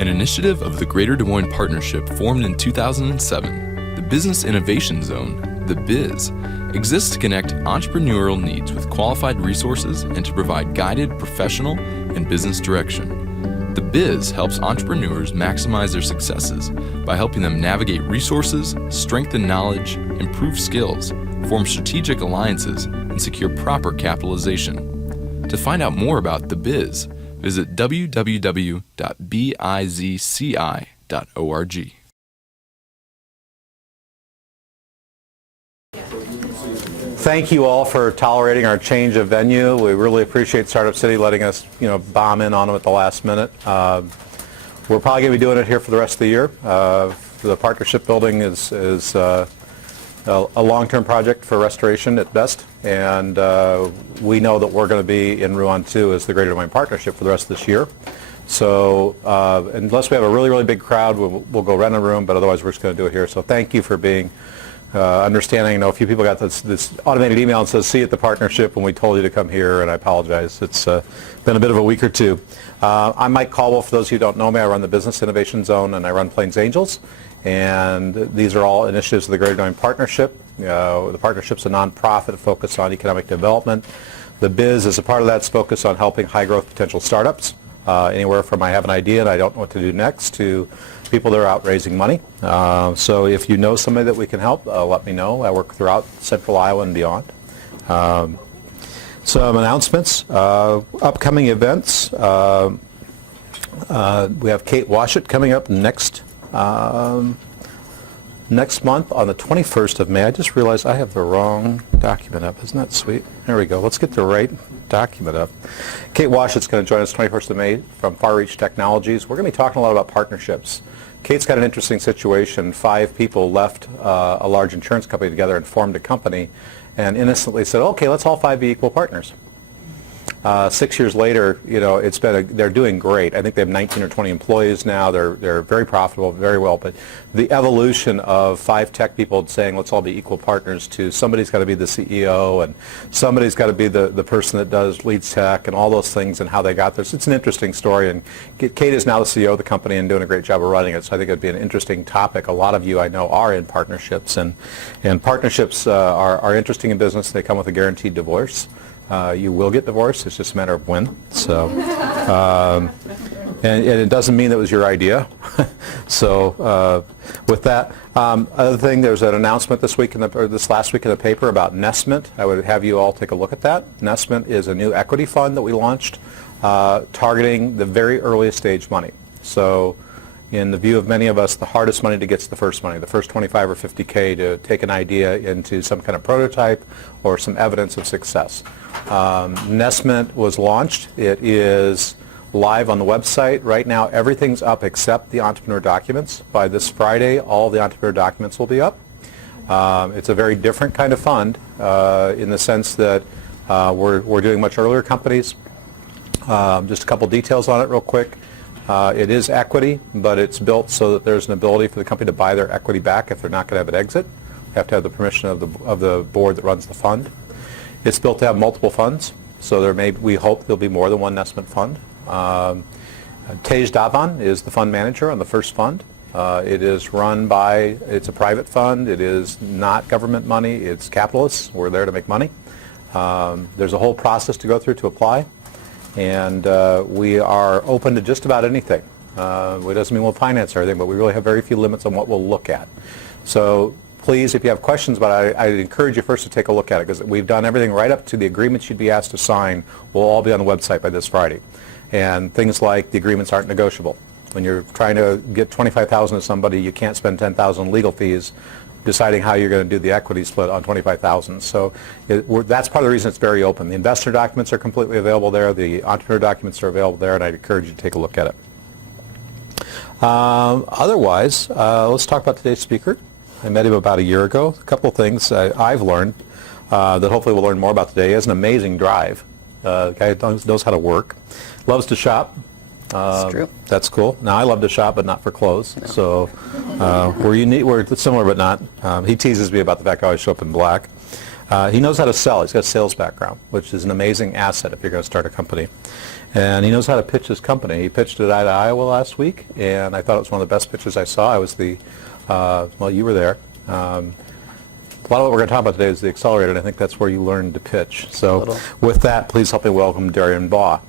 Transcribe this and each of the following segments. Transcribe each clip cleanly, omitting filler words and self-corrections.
An initiative of the Greater Des Moines Partnership formed in 2007, the Business Innovation Zone, the BIZ, exists to connect entrepreneurial needs with qualified resources and to provide guided professional and business direction. The BIZ helps entrepreneurs maximize their successes by helping them navigate resources, strengthen knowledge, improve skills, form strategic alliances, and secure proper capitalization. To find out more about the BIZ, visit www.bizci.org. Thank you all for tolerating our change of venue. We really appreciate Startup City letting us, bomb in on them at the last minute. We're probably going to be doing it here for the rest of the year. The partnership building is a long-term project for restoration at best, and we know that we're going to be in Rouen 2 as the Greater Des Moines Partnership for the rest of this year. So unless we have a really, really big crowd, we'll go rent a room, but otherwise we're just going to do it here. So thank you for being understanding. I know a few people got this automated email that says, see you at the partnership when we told you to come here, and I apologize. It's been a bit of a week or two. I'm Mike Caldwell. For those of you who don't know me, I run the Business Innovation Zone, and I run Plains Angels. And these are all initiatives of the Greater Des Moines Partnership. The partnership's a nonprofit focused on economic development. The BIZ is a part of that's focused on helping high-growth potential startups, anywhere from I have an idea and I don't know what to do next to people that are out raising money. So if you know somebody that we can help, let me know. I work throughout Central Iowa and beyond. Some announcements, upcoming events. We have Kate Washut coming up next month on the 21st of May. I just realized I have the wrong document up. Isn't that sweet? There we go. Let's get the right document up. Kate Washut's going to join us 21st of May from Far Reach Technologies. We're going to be talking a lot about partnerships. Kate's got an interesting situation. 5 people left a large insurance company together and formed a company and innocently said, okay, let's all 5 be equal partners. 6 years later, they're doing great. I think they have 19 or 20 employees now. They're very profitable, very well. But the evolution of 5 tech people saying, let's all be equal partners, to somebody's got to be the CEO and somebody's got to be the person that leads tech and all those things and how they got there. So it's an interesting story. And Kate is now the CEO of the company and doing a great job of running it. So I think it'd be an interesting topic. A lot of you I know are in partnerships, and partnerships are interesting in business. They come with a guaranteed divorce. You will get divorced. It's just a matter of when. So, and it doesn't mean that was your idea. So, with that, other thing, there's an announcement this last week in the paper about Nestment. I would have you all take a look at that. Nestment is a new equity fund that we launched, targeting the very earliest stage money. So, in the view of many of us, the hardest money to get is the first money, the first 25 or 50K to take an idea into some kind of prototype or some evidence of success. Nestment was launched. It is live on the website. Right now, everything's up except the entrepreneur documents. By this Friday, all the entrepreneur documents will be up. It's a very different kind of fund in the sense that we're doing much earlier companies. Just a couple details on it real quick. It is equity, but it's built so that there's an ability for the company to buy their equity back if they're not going to have an exit. They have to have the permission of the board that runs the fund. It's built to have multiple funds, so we hope there'll be more than one Nestment fund. Tej Davan is the fund manager on the first fund. It's a private fund. It is not government money. It's capitalists. We're there to make money. There's a whole process to go through to apply. And we are open to just about anything. It doesn't mean we'll finance everything, but we really have very few limits on what we'll look at. So please, if you have questions about it, I'd encourage you first to take a look at it, because we've done everything right up to the agreements you'd be asked to sign will all be on the website by this Friday. And things like the agreements aren't negotiable. When you're trying to get $25,000 to somebody, you can't spend $10,000 in legal fees deciding how you're going to do the equity split on $25,000. So that's part of the reason it's very open. The investor documents are completely available there. The entrepreneur documents are available there, and I'd encourage you to take a look at it. Otherwise, let's talk about today's speaker. I met him about a year ago. A couple of things I've learned that hopefully we'll learn more about today. He has an amazing drive. The guy knows how to work. Loves to shop. That's true. That's cool. Now, I love to shop, but not for clothes. No. So we're similar, but not. He teases me about the fact I always show up in black. He knows how to sell. He's got a sales background, which is an amazing asset if you're going to start a company. And he knows how to pitch his company. He pitched at Iowa last week, and I thought it was one of the best pitches I saw. I was well, you were there. A lot of what we're going to talk about today is the accelerator, and I think that's where you learn to pitch. So with that, please help me welcome Derian Baugh.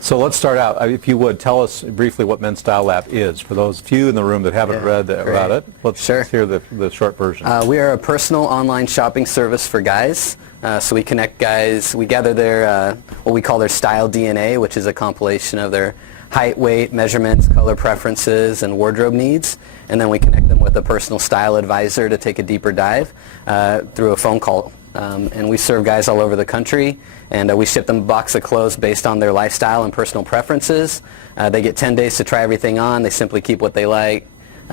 So let's start out. If you would, tell us briefly what Men's Style Lab is. For those few in the room that haven't read about it, let's hear the short version. We are a personal online shopping service for guys. So we connect guys. We gather their, what we call their style DNA, which is a compilation of their height, weight, measurements, color preferences, and wardrobe needs. And then we connect them with a personal style advisor to take a deeper dive through a phone call. And we serve guys all over the country, and we ship them a box of clothes based on their lifestyle and personal preferences. They get 10 days to try everything on. They simply keep what they like,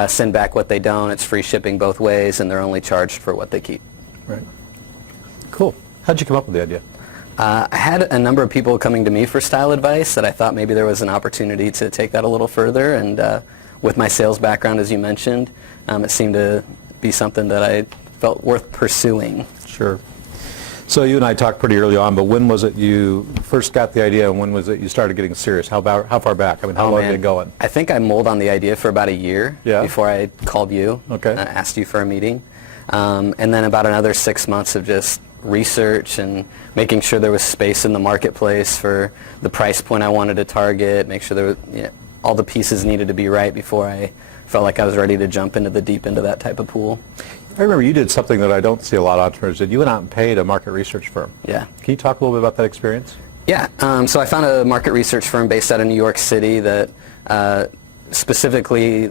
send back what they don't. It's free shipping both ways, and they're only charged for what they keep. Right. Cool. How'd you come up with the idea? I had a number of people coming to me for style advice that I thought maybe there was an opportunity to take that a little further, and with my sales background, as you mentioned, it seemed to be something that I felt worth pursuing. Sure. So you and I talked pretty early on, but when was it you first got the idea, and when was it you started getting serious? How far back? I mean, how long did it go in? I think I mulled on the idea for about a year before I called you, asked you for a meeting. And then about another 6 months of just research and making sure there was space in the marketplace for the price point I wanted to target, make sure there was, all the pieces needed to be right before I felt like I was ready to jump into the deep end of that type of pool. I remember you did something that I don't see a lot of entrepreneurs did. You went out and paid a market research firm. Yeah. Can you talk a little bit about that experience? Yeah. So I found a market research firm based out of New York City that specifically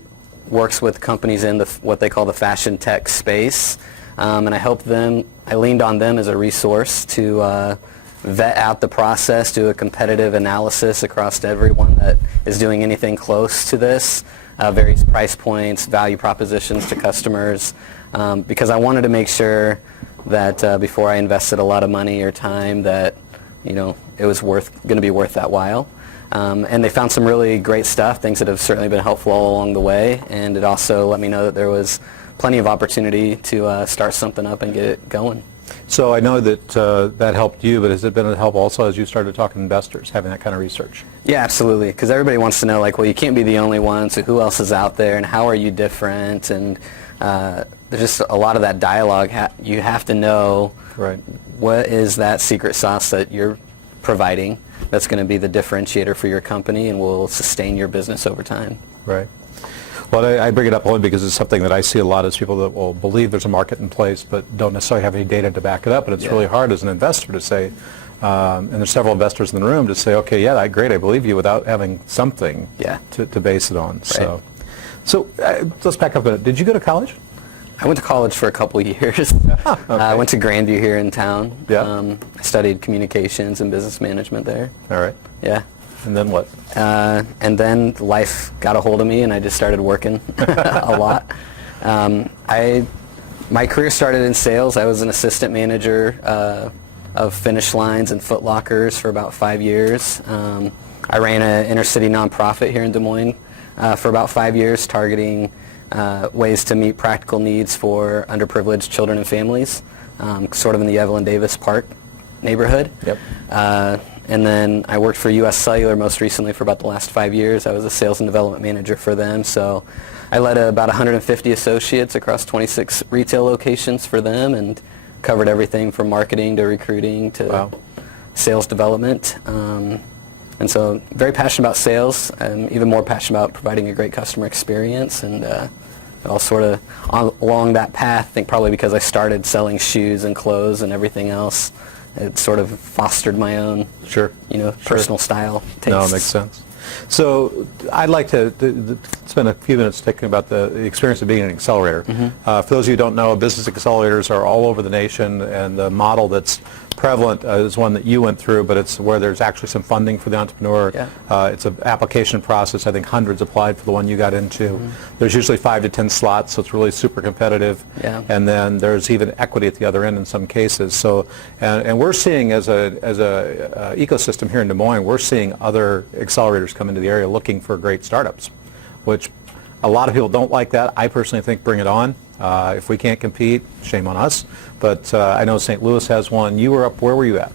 works with companies in what they call the fashion tech space. And I helped them. I leaned on them as a resource to vet out the process, do a competitive analysis across everyone that is doing anything close to this, various price points, value propositions to customers, because I wanted to make sure that before I invested a lot of money or time that it was going to be worth that while. And they found some really great stuff, things that have certainly been helpful all along the way, and it also let me know that there was plenty of opportunity to start something up and get it going. So I know that that helped you, but has it been a help also as you started talking to investors, having that kind of research? Yeah, absolutely, because everybody wants to know, well, you can't be the only one, so who else is out there, and how are you different? And there's just a lot of that dialogue. You have to know what is that secret sauce that you're providing that's going to be the differentiator for your company and will sustain your business over time. Right. Well, I bring it up only because it's something that I see a lot as people that will believe there's a market in place but don't necessarily have any data to back it up. And it's really hard as an investor to say, and there's several investors in the room, to say, okay, yeah, great, I believe you, without having something to base it on. Right. So let's back up a bit. Did you go to college? I went to college for a couple of years. I went to Grandview here in town. Yeah. I studied communications and business management there. All right. Yeah. And then what? And then life got a hold of me, and I just started working a lot. My career started in sales. I was an assistant manager of Finish Lines and Foot Lockers for about 5 years. I ran an inner-city nonprofit here in Des Moines for about 5 years, targeting ways to meet practical needs for underprivileged children and families, sort of in the Evelyn Davis Park neighborhood. Yep. And then I worked for U.S. Cellular most recently for about the last 5 years. I was a sales and development manager for them. So I led about 150 associates across 26 retail locations for them and covered everything from marketing to recruiting to sales development. And so very passionate about sales. I'm even more passionate about providing a great customer experience. And all sort of along that path, I think probably because I started selling shoes and clothes and everything else, it sort of fostered my own, personal style tastes. No, it makes sense. So I'd like to spend a few minutes thinking about the experience of being an accelerator. For those of you who don't know, business accelerators are all over the nation, and the model that's prevalent is one that you went through, but it's where there's actually some funding for the entrepreneur. It's an application process. I think hundreds applied for the one you got into. There's usually 5 to 10 slots, so it's really super competitive. And then there's even equity at the other end in some cases. So, and we're seeing as a ecosystem here in Des Moines, we're seeing other accelerators come into the area looking for great startups, which A lot of people don't like that. I personally think bring it on. If we can't compete, shame on us. But I know St. Louis has one. You were up, where were you at?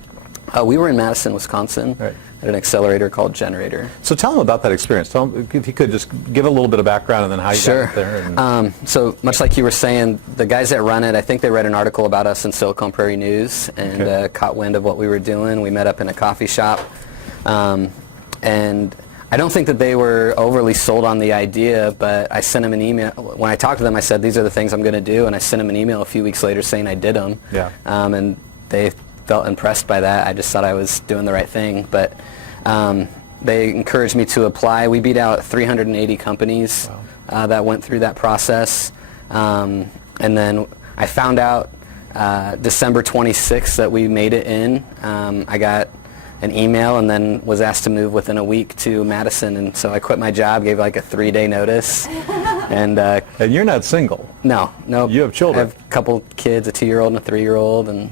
We were in Madison, Wisconsin, Right. at an accelerator called Generator. So tell them about that experience. Tell them, if you could just give a little bit of background and then how you Sure. got there. And So much like you were saying, the guys that run it, I think they read an article about us in Silicon Prairie News and Okay. caught wind of what we were doing. We met up in a coffee shop. And I don't think that they were overly sold on the idea, but I sent them an email. When I talked to them, I said, these are the things I'm going to do, and I sent them an email a few weeks later saying I did them. Yeah. And they felt impressed by that. I just thought I was doing the right thing. But they encouraged me to apply. We beat out 380 companies that went through that process. And then I found out December 26th that we made it in. I got an email and then was asked to move within a week to Madison, and so I quit my job, gave like a 3-day notice. And you're not single. no. You have children. I have a couple kids, a 2-year-old and a 3-year-old, and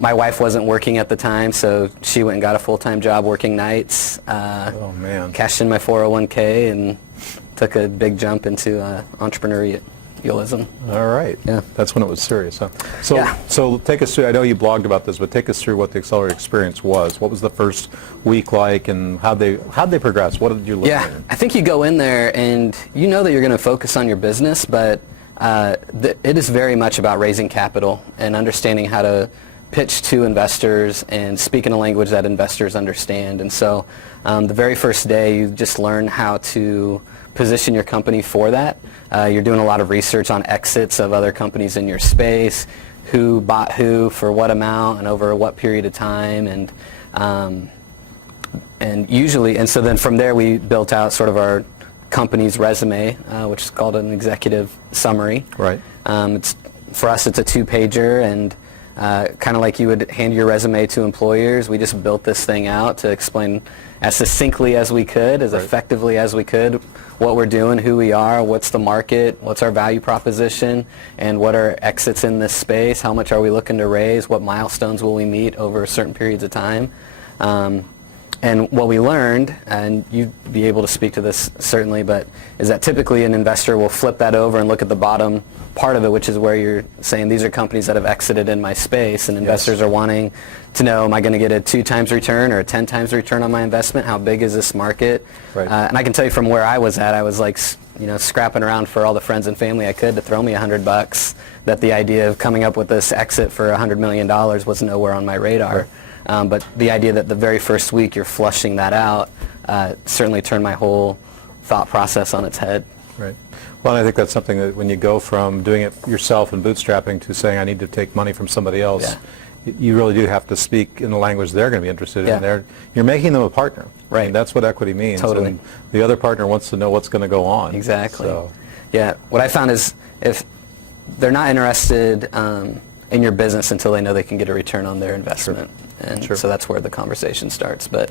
my wife wasn't working at the time, so she went and got a full-time job working nights. Oh, man. Cashed in my 401k and took a big jump into entrepreneurialism. All right. Yeah. That's when it was serious, huh? So, Yeah. so take us through, I know you blogged about this, but take us through what the Accelerator experience was. What was the first week like, and how'd they progress? What did you learn? Yeah, I think you go in there and you know that you're going to focus on your business, but it is very much about raising capital and understanding how to pitch to investors and speak in a language that investors understand. And so the very first day, you just learn how to position your company for that. You're doing a lot of research on exits of other companies in your space, who bought who for what amount and over what period of time, and usually, and so then from there we built out sort of our company's resume, which is called an executive summary. Right. For us, it's a 2-pager, and kind of like you would hand your resume to employers, we just built this thing out to explain as succinctly as we could, as effectively as we could, what we're doing, who we are, what's the market, what's our value proposition, and what are exits in this space, how much are we looking to raise, what milestones will we meet over certain periods of time. And what we learned, and you'd be able to speak to this certainly, but is that typically an investor will flip that over and look at the bottom part of it, which is where you're saying these are companies that have exited in my space, and investors are wanting to know, am I going to get a 2 times return or a 10 times return on my investment? How big is this market? Right. And I can tell you from where I was at, I was like, scrapping around for all the friends and family I could to throw me $100, that the idea of coming up with this exit for $100 million was nowhere on my radar. Right. But the idea that the very first week you're flushing that out certainly turned my whole thought process on its head. Right. Well, I think that's something that when you go from doing it yourself and bootstrapping to saying I need to take money from somebody else, you really do have to speak in the language they're going to be interested in. You're making them a partner. Right. And that's what equity means. Totally. And the other partner wants to know what's going to go on. Exactly. So. Yeah. What I found is if they're not interested in your business until they know they can get a return on their investment. Sure. And so that's where the conversation starts. But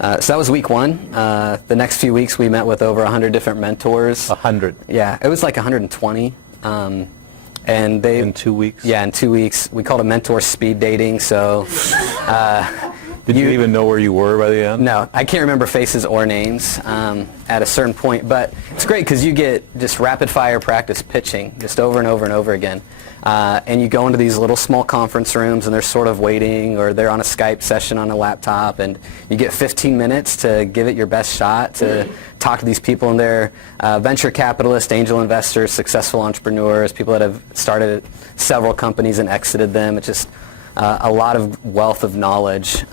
so that was week 1. The next few weeks we met with over 100 different mentors. 100? Yeah, it was like 120. And they in 2 weeks? Yeah, in 2 weeks. We called it mentor speed dating. So did you even know where you were by the end? No, I can't remember faces or names at a certain point, but it's great because you get just rapid fire practice pitching just over and over and over again. And you go into these little small conference rooms and they're sort of waiting, or they're on a Skype session on a laptop, and you get 15 minutes to give it your best shot to talk to these people, and they're venture capitalists, angel investors, successful entrepreneurs, people that have started several companies and exited them. It's just a lot of wealth of knowledge.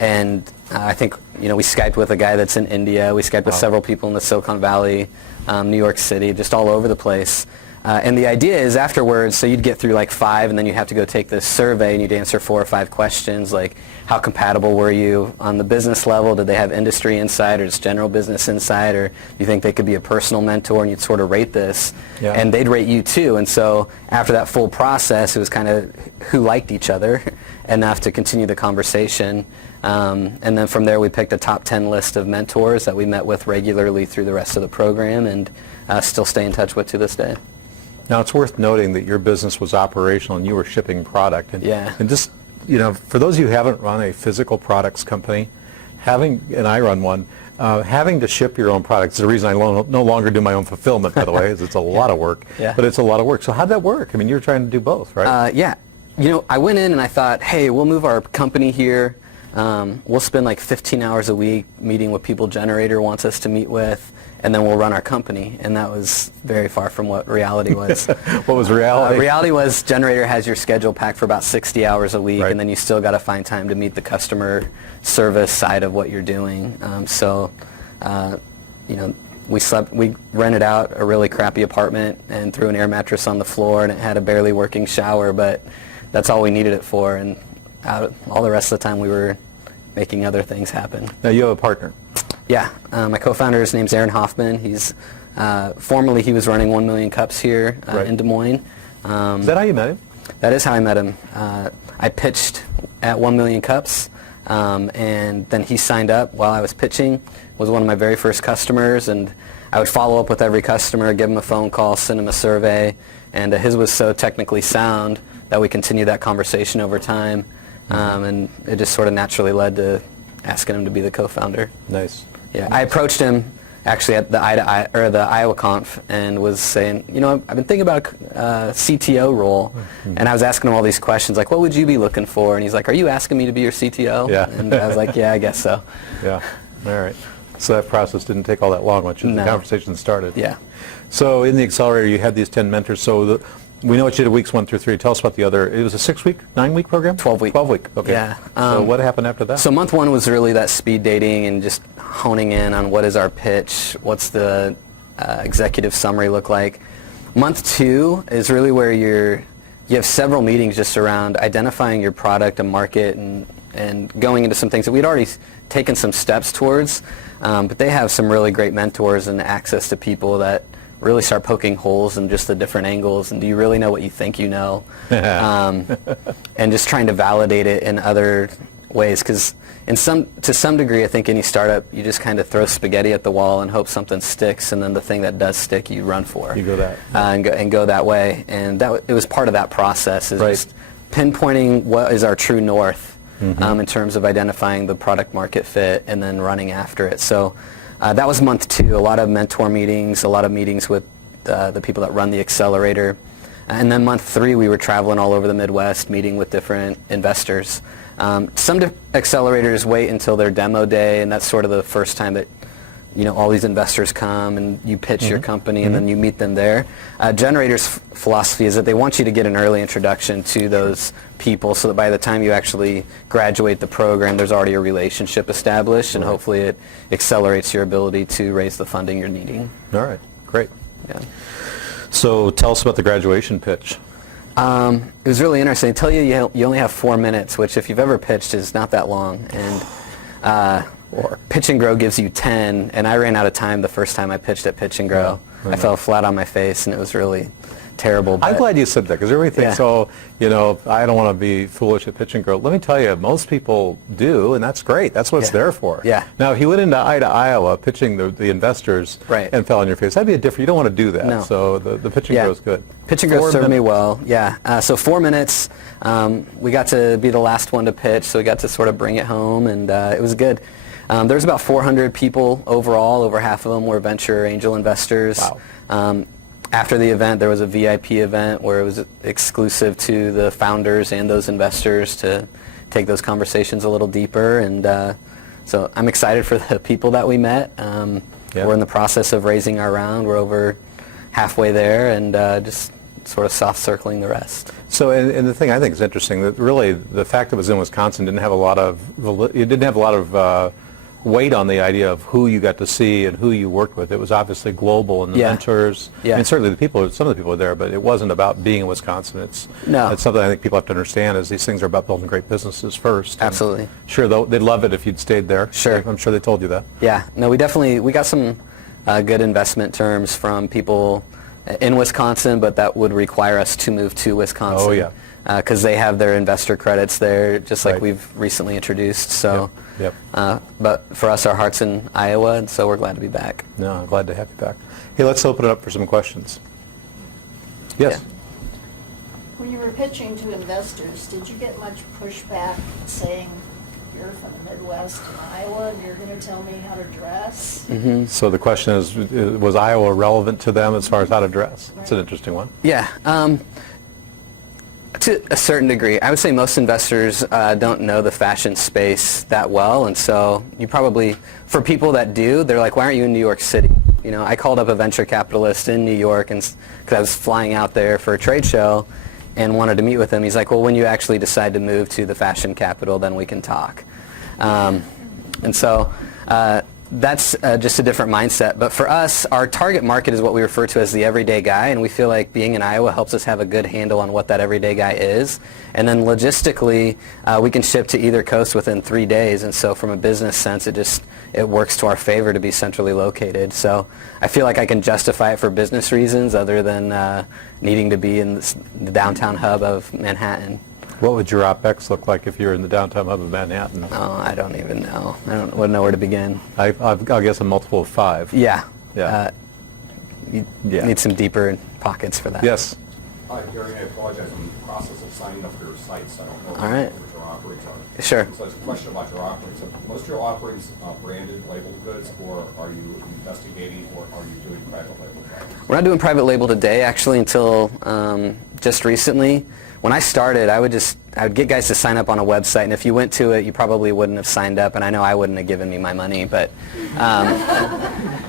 And I think we Skyped with a guy that's in India. We Skyped with several people in the Silicon Valley, New York City, just all over the place. And the idea is afterwards, so you'd get through like 5, and then you have to go take this survey, and you'd answer 4 or 5 questions, like how compatible were you on the business level? Did they have industry insight or just general business insight? Or do you think they could be a personal mentor? And you'd sort of rate this. Yeah. And they'd rate you too. And so after that full process, it was kind of who liked each other enough to continue the conversation. And then from there, we picked a top 10 list of mentors that we met with regularly through the rest of the program, and still stay in touch with to this day. Now, it's worth noting that your business was operational and you were shipping product. And, yeah. And just, for those of you who haven't run a physical products company, and I run one, Having to ship your own products is the reason I no longer do my own fulfillment, by the way, is it's a lot of work. Yeah. But it's a lot of work. So how'd that work? I mean, you're trying to do both, right? Yeah. I went in and I thought, hey, we'll move our company here. We'll spend like 15 hours a week meeting with people Generator wants us to meet with, and then we'll run our company. And that was very far from what reality was. What was reality? Reality was Generator has your schedule packed for about 60 hours a week, Right. and then you still got to find time to meet the customer service side of what you're doing. We rented out a really crappy apartment and threw an air mattress on the floor, and it had a barely working shower, but that's all we needed it for. And all the rest of the time we were making other things happen. Now you have a partner. Yeah, my co-founder, his name's Aaron Hoffman. He's formerly he was running 1 Million Cups here Right. in Des Moines. Is that how you met him? That is how I met him. I pitched at 1 Million Cups, and then he signed up while I was pitching, was one of my very first customers, and I would follow up with every customer, give him a phone call, send him a survey, and his was so technically sound that we continued that conversation over time, and it just sort of naturally led to asking him to be the co-founder. Nice. Yeah, I approached him actually at the the Iowa Conf and was saying, I've been thinking about a CTO role, and I was asking him all these questions like, what would you be looking for? And he's like, are you asking me to be your CTO? Yeah. And I was like, yeah, I guess so. Yeah. All right. So that process didn't take all that long once the No. conversation started. Yeah. So in the accelerator, you had these 10 mentors. So we know what you did weeks 1 through 3. Tell us about the other. It was a 6-week, 9-week program? 12-week. 12-week. Okay. Yeah. So what happened after that? So month 1 was really that speed dating and just honing in on what is our pitch, what's the executive summary look like. Month 2 is really where you have several meetings just around identifying your product and market and going into some things that we'd already taken some steps towards, but they have some really great mentors and access to people that really start poking holes in just the different angles, and do you really know what you think you know? And just trying to validate it in other ways, because to some degree I think any startup, you just kind of throw spaghetti at the wall and hope something sticks, and then the thing that does stick you run for. You go that. And go that way, and it was part of that process, is Right. just pinpointing what is our true north in terms of identifying the product market fit and then running after it. So that was month 2, a lot of mentor meetings, a lot of meetings with the people that run the accelerator. And then month 3, we were traveling all over the Midwest, meeting with different investors. Some accelerators wait until their demo day, and that's sort of the first time that all these investors come and you pitch your company and then you meet them there. Generator's philosophy is that they want you to get an early introduction to those people so that by the time you actually graduate the program, there's already a relationship established, and hopefully it accelerates your ability to raise the funding you're needing. All right. Great. Yeah. So tell us about the graduation pitch. It was really interesting. They tell you only have 4 minutes, which if you've ever pitched is not that long. And Pitch and Grow gives you 10, and I ran out of time the first time I pitched at Pitch and Grow. Yeah, I fell flat on my face, and it was really terrible. I'm but- glad you said that, because everything, Yeah. so, I don't want to be foolish at Pitch and Grow. Let me tell you, most people do, and that's great. That's what it's Yeah. there for. Yeah. Now, if you went into Iowa pitching the investors Right. and fell on your face, that'd be you don't want to do that. No. So the Pitch and Yeah. Grow is good. Pitch and Grow 4 served me minutes. well, yeah. So 4 minutes, we got to be the last one to pitch, so we got to sort of bring it home, and it was good. There was about 400 people overall. Over half of them were venture angel investors. Wow. After the event, there was a VIP event where it was exclusive to the founders and those investors to take those conversations a little deeper. And so I'm excited for the people that we met. Yeah. We're in the process of raising our round. We're over halfway there, and just sort of soft circling the rest. So, and the thing I think is interesting, that really the fact that it was in Wisconsin didn't have a lot of weight on the idea of who you got to see and who you worked with. It was obviously global, and the Yeah. mentors. Yeah. I mean, certainly some of the people were there, but it wasn't about being in Wisconsin. It's something I think people have to understand, is these things are about building great businesses first. And Absolutely. sure, they'd love it if you'd stayed there. Sure. I'm sure they told you that. Yeah, no, we got some good investment terms from people in Wisconsin, but that would require us to move to Wisconsin. Oh, yeah. Because they have their investor credits there, just like Right. we've recently introduced. So, Yep. but for us, our heart's in Iowa, and so we're glad to be back. No, I'm glad to have you back. Hey, let's open it up for some questions. Yes. Yeah. When you were pitching to investors, did you get much pushback saying you're from the Midwest in Iowa and you're going to tell me how to dress? So the question is, was Iowa relevant to them as far as how to dress? It's an interesting one. Yeah. To a certain degree. I would say most investors don't know the fashion space that well, and so you probably, for people that do, they're like, why aren't you in New York City? You know, I called up a venture capitalist in New York and because I was flying out there for a trade show and wanted to meet with him. He's like, well, when you actually decide to move to the fashion capital, then we can talk. And so that's just a different mindset. But for us, our target market is what we refer to as the everyday guy, and we feel like being in Iowa helps us have a good handle on what that everyday guy is. And then logistically, we can ship to either coast within 3 days, and so from a business sense, it works to our favor to be centrally located. So I feel like I can justify it for business reasons other than needing to be in the downtown hub of Manhattan. What would your OpEx look like if you were in the downtown hub of Manhattan? Oh, I don't even know. Wouldn't know where to begin. I'll guess a multiple of 5. Yeah. Yeah. You need some deeper pockets for that. Yes. Hi, Derian, I apologize. I'm in the process of signing up for your sites. I don't know All right. what your offerings are. Sure. So it's a question about your offerings. Are most of your offerings branded, labeled goods, or are you investigating, or are you doing private label products? We're not doing private label today, actually, until just recently. When I started, I would get guys to sign up on a website, and if you went to it, you probably wouldn't have signed up, and I know I wouldn't have given me my money, but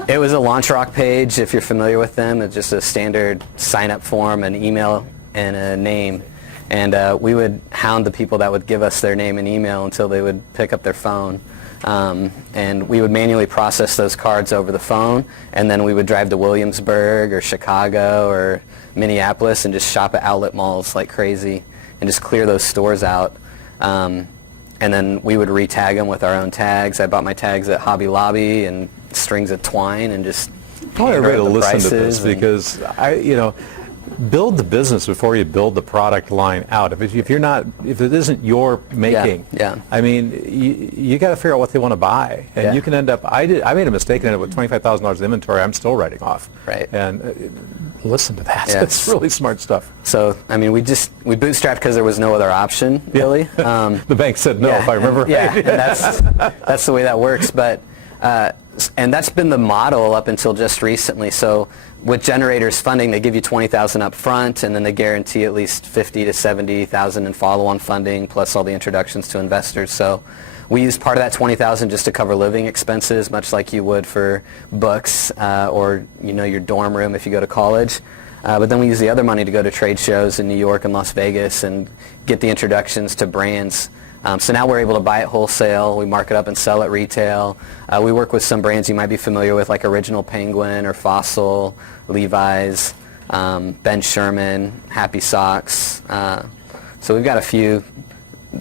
it was a LaunchRock page, if you're familiar with them. It's just a standard sign-up form, an email, and a name, and we would hound the people that would give us their name and email until they would pick up their phone. And we would manually process those cards over the phone, and then we would drive to Williamsburg or Chicago or Minneapolis and just shop at outlet malls like crazy and just clear those stores out. And then we would re-tag them with our own tags. I bought my tags at Hobby Lobby and strings of twine and just I want everybody to the listen to this prices because build the business before you build the product line out. If it isn't your making, I mean, you got to figure out what they want to buy, and you can end up. I made a mistake and ended up with $25,000 of inventory. I'm still writing off. Right. And listen to that. Yeah. It's really smart stuff. So I mean, we bootstrapped because there was no other option really. The bank said no, if I remember right. Yeah, and that's the way that works. But and that's been the model up until just recently. So with Generators funding, they give you $20,000 up front, and then they guarantee at least $50,000 to $70,000 in follow-on funding, plus all the introductions to investors. So we use part of that $20,000 just to cover living expenses, much like you would for books or your dorm room if you go to college. But then we use the other money to go to trade shows in New York and Las Vegas and get the introductions to brands. So now we're able to buy it wholesale. We mark it up and sell it retail. We work with some brands you might be familiar with, like Original Penguin or Fossil, Levi's, Ben Sherman, Happy Socks. So we've got a few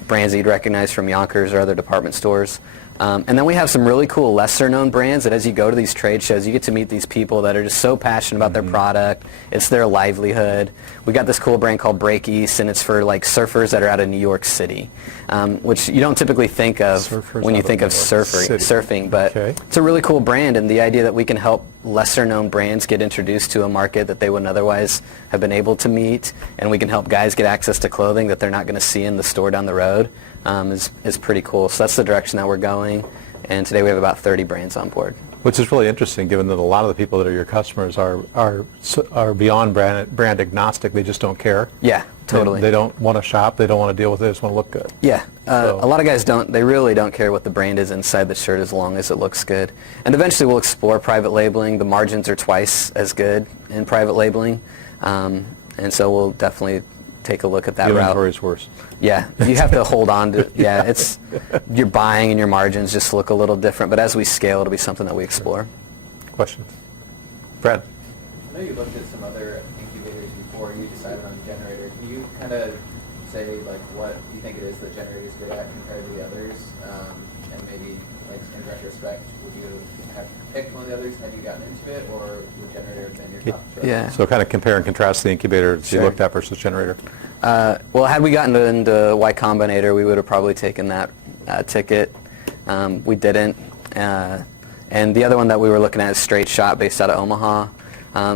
brands that you'd recognize from Yonkers or other department stores. And then we have some really cool lesser-known brands that as you go to these trade shows, you get to meet these people that are just so passionate about their product. It's their livelihood. We got this cool brand called Break East, and it's for like surfers that are out of New York City, which you don't typically think of Surfers when you out think of of New York surfing. But it's a really cool brand, and the idea that we can help lesser-known brands get introduced to a market that they wouldn't otherwise have been able to meet, and we can help guys get access to clothing that they're not going to see in the store down the road. Is pretty cool. So that's the direction that we're going, and today we have about 30 brands on board. Which is really interesting, given that a lot of the people that are your customers are beyond brand agnostic. They just don't care. Yeah, totally. They don't want to shop. They don't want to deal with it. They just want to look good. Yeah, a lot of guys don't. They really don't care what the brand is inside the shirt as long as it looks good. And eventually we'll explore private labeling. The margins are twice as good in private labeling, and so we'll definitely take a look at that route. Inventory is worse. Yeah, you have to hold on to. Yeah, it's your buying and your margins just look a little different. But as we scale, it'll be something that we explore. Questions, Brad? I know you looked at some other incubators before you decided on Generator. Can you kind of say like what you think it is that Generator is good at compared to the others, and maybe like in retrospect, would you have picked one of the others had you gotten into it, or would Generator have been your top choice? Yeah. So kind of compare and contrast the incubators Sure. you looked at versus Generator. Well, had we gotten into Y Combinator, we would have probably taken that ticket. We didn't. And the other one that we were looking at is Straight Shot, based out of Omaha.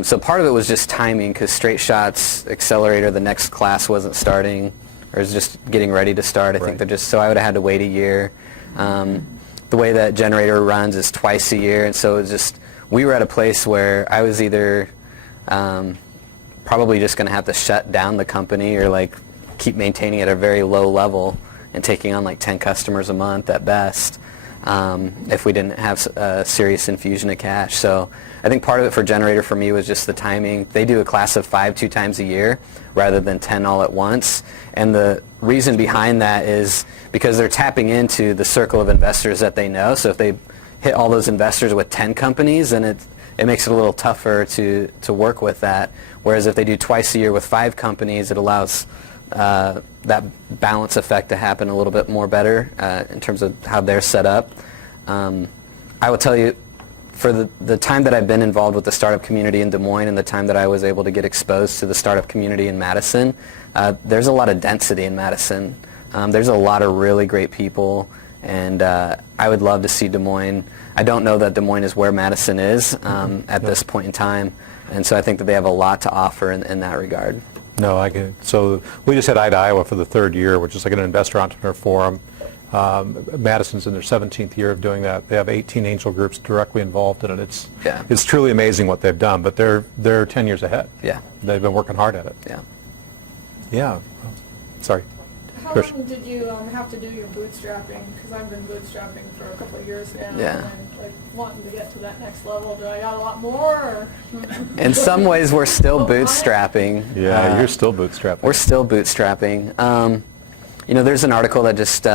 So part of it was just timing, because Straight Shot's accelerator, the next class wasn't starting, or is just getting ready to start. I think they're just, so I would have had to wait a year. The way that generator runs is twice a year, and so it's just, we were at a place where I was either probably just going to have to shut down the company or like keep maintaining at a very low level and taking on like 10 customers a month at best if we didn't have a serious infusion of cash. So I think part of it for generator for me was just the timing. They do a class of 5 2 times a year rather than 10 all at once, and the reason behind that is because they're tapping into the circle of investors that they know. So if they hit all those investors with 10 companies, then it makes it a little tougher to work with that. Whereas if they do twice a year with 5 companies, it allows that balance effect to happen a little bit more better in terms of how they're set up. I will tell you, for the time that I've been involved with the startup community in Des Moines and the time that I was able to get exposed to the startup community in Madison, there's a lot of density in Madison. There's a lot of really great people, and I would love to see Des Moines. I don't know that Des Moines is where Madison is at this point in time, and so I think that they have a lot to offer in that regard. No, I get it. So we just had Eye to Iowa for the 3rd year, which is like an investor entrepreneur forum. Madison's in their 17th year of doing that. They have 18 angel groups directly involved in it. It's truly amazing what they've done, but they're 10 years ahead. Yeah. They've been working hard at it. Yeah. Yeah. Sorry. How Trish. long did you have to do your bootstrapping? Because I've been bootstrapping for a couple of years now. Yeah. And like wanting to get to that next level. Do I got a lot more? Or? In some ways, we're still bootstrapping. Yeah, you're still bootstrapping. We're still bootstrapping. There's an article that just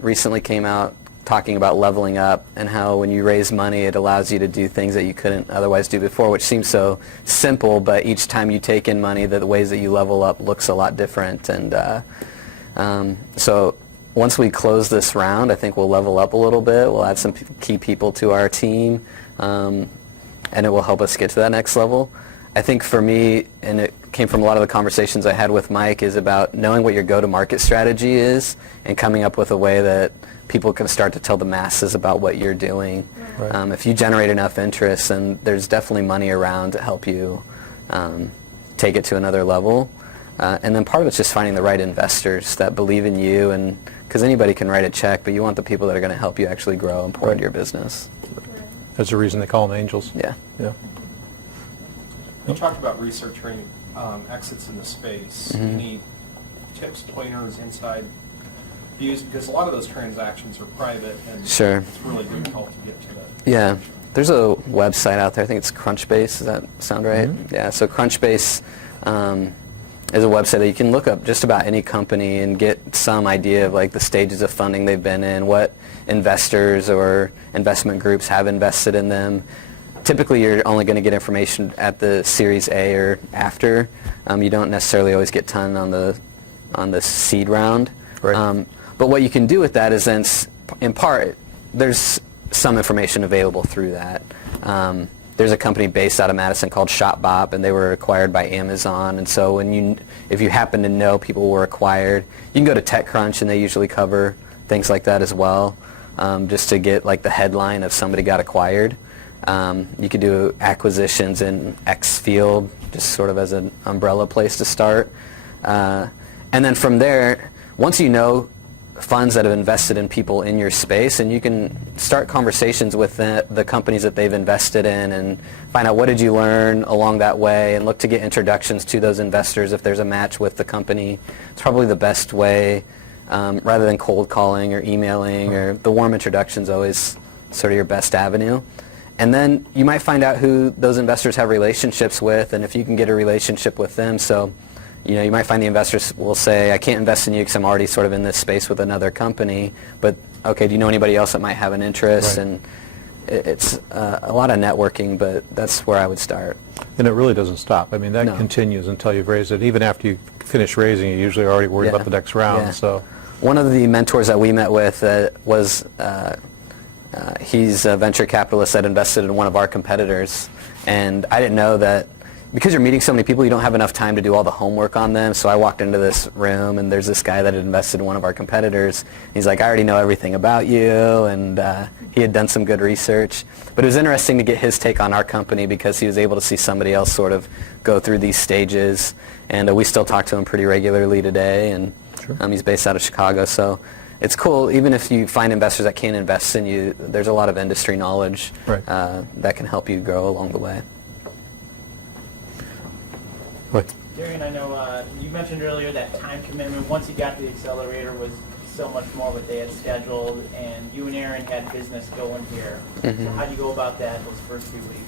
recently came out talking about leveling up and how when you raise money, it allows you to do things that you couldn't otherwise do before, which seems so simple, but each time you take in money, the ways that you level up looks a lot different. And so once we close this round, I think we'll level up a little bit. We'll add some key people to our team, and it will help us get to that next level. I think for me, and it came from a lot of the conversations I had with Mike, is about knowing what your go-to-market strategy is and coming up with a way that people can start to tell the masses about what you're doing. Right. If you generate enough interest, then there's definitely money around to help you take it to another level. And then part of it's just finding the right investors that believe in you, and because anybody can write a check, but you want the people that are going to help you actually grow and pour into your business. There's a reason they call them angels. Yeah. Yeah. You talked about researching exits in the space. Mm-hmm. Any tips, pointers, inside views? Because a lot of those transactions are private, and Sure. it's really difficult to get to that. Yeah, there's a website out there. I think it's Crunchbase. Does that sound right? Mm-hmm. Yeah. So Crunchbase is a website that you can look up just about any company and get some idea of like the stages of funding they've been in, what investors or investment groups have invested in them. Typically, you're only going to get information at the Series A or after. You don't necessarily always get ton on the seed round. Right. But what you can do with that is then, in part, there's some information available through that. There's a company based out of Madison called ShopBop, and they were acquired by Amazon. And so if you happen to know people were acquired, you can go to TechCrunch, and they usually cover things like that as well, just to get like the headline of somebody got acquired. You could do acquisitions in X field, just sort of as an umbrella place to start. And then from there, once you know funds that have invested in people in your space, and you can start conversations with the companies that they've invested in and find out what did you learn along that way, and look to get introductions to those investors if there's a match with the company. It's probably the best way, rather than cold calling or emailing, or the warm introduction's always sort of your best avenue. And then you might find out who those investors have relationships with, and if you can get a relationship with them. So, you might find the investors will say, I can't invest in you because I'm already sort of in this space with another company, but okay, do you know anybody else that might have an interest? Right. And it's a lot of networking, but that's where I would start. And it really doesn't stop. I mean, that No. continues until you've raised it. Even after you finish raising, you usually are already worried Yeah. about the next round. Yeah. So, One of the mentors that we met with was he's a venture capitalist that invested in one of our competitors, and I didn't know that because you're meeting so many people, you don't have enough time to do all the homework on them. So I walked into this room, and there's this guy that had invested in one of our competitors. He's like, I already know everything about you, and he had done some good research. But it was interesting to get his take on our company because he was able to see somebody else sort of go through these stages, and we still talk to him pretty regularly today, and Sure. he's based out of Chicago. So it's cool, even if you find investors that can't invest in you, there's a lot of industry knowledge Right. that can help you grow along the way. Right. Derian, I know you mentioned earlier that time commitment, once you got the accelerator, was so much more what they had scheduled, and you and Aaron had business going here. So how do you go about that those first few weeks?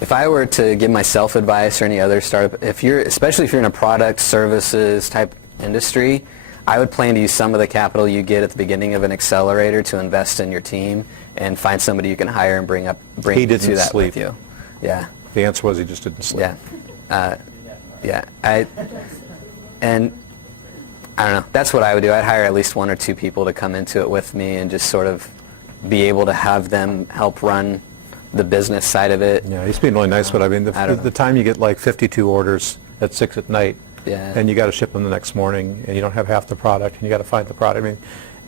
If I were to give myself advice or any other startup, especially if you're in a product, services type industry, I would plan to use some of the capital you get at the beginning of an accelerator to invest in your team and find somebody you can hire and bring He didn't to that sleep. with you. Yeah. The answer was he just didn't sleep. Yeah. Yeah. And I don't know. That's what I would do. I'd hire at least one or two people to come into it with me and just sort of be able to have them help run the business side of it. Yeah, he's being really nice, but I mean, I don't know. the time you get like 52 orders at 6 at night, Yeah. and you got to ship them the next morning, and you don't have half the product, and you got to find the product. I mean,